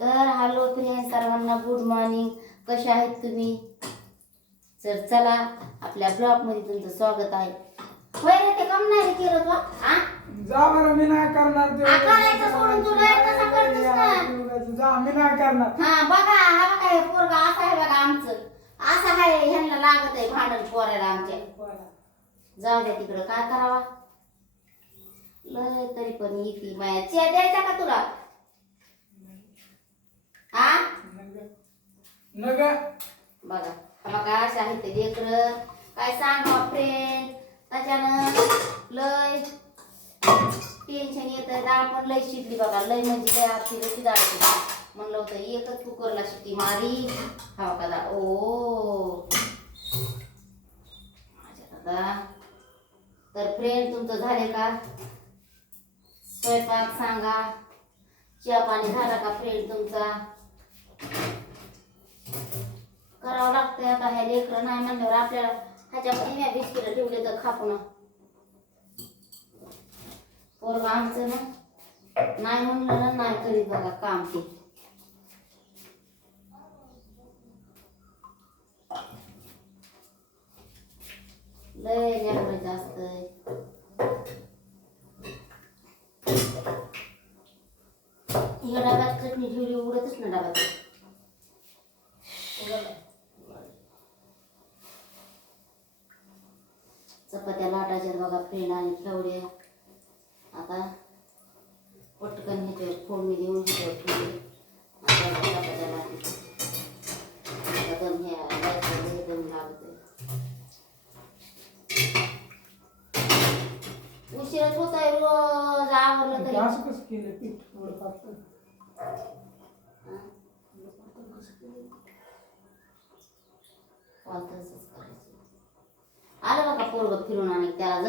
तर hello friend सर्वांना good morning. कसे आहेत तुम्ही? तर चला आपल्या ब्लॉगमध्ये तुमचं स्वागत आहे. होय रे ते कम नाही केलं तू हा जा बरं मी नाही करणार ते. आ, करायचं सोडून तुला तसं करतोस ना. जा मी नाही करणार. हा बघा हा बघा हे पोरगा असं आहे बघा आमचं. असं आहे ह्यांना लागत आहे भांडण पोरायला आमच्या. जाऊ द्या तिकडं काय करावा? लय तरी पण येते माया चिया द्यायचा का तुला हा नग बघा हा बघा अशा आहेत ते लेकर. काय सांगा फ्रेंड त्याच्यानं लय टेन्शन येतं डाळ पण लय शिकली बघा. लय म्हणजे लय आरती ती डाळ म्हणलं होतं एकच कुकरला शिट्टी मारी. हा का दा ओ. माझ्या दादा. तर फ्रेंड तुमचं झाले का? स्वयंपाक सांगा. चहा पाणी झाला का फ्रेंड तुमचा करावं काय लेकरं नाही म्हणल्यावर आपल्याला ह्याच्यामध्ये म्या बिस्किट ठेवले तर खापून पोरग आमचं ना नाही म्हणलं ना नाही करीत बघा काम ते. लय लेकर जास्त इकडे डब्यात चटणी ठेवली उडतच ना डब्यात. चपात्या लाटायच्या बघा फ्रेंड आणि ठेवल्या आता पटकन ह्याच्यावर फोडणी देऊन ह्याच्यावर ठेवले आता चपात्या लाटायच्या. आता दम ह्या लाटायला हे दम लागतोय उशिराच होत आहे रोज आवरलं तरी. असं कसं केलं पीठ? एवढं पातळ. पातळच करायचं आलं बघा पोरग फिरून आणि त्याला जवळ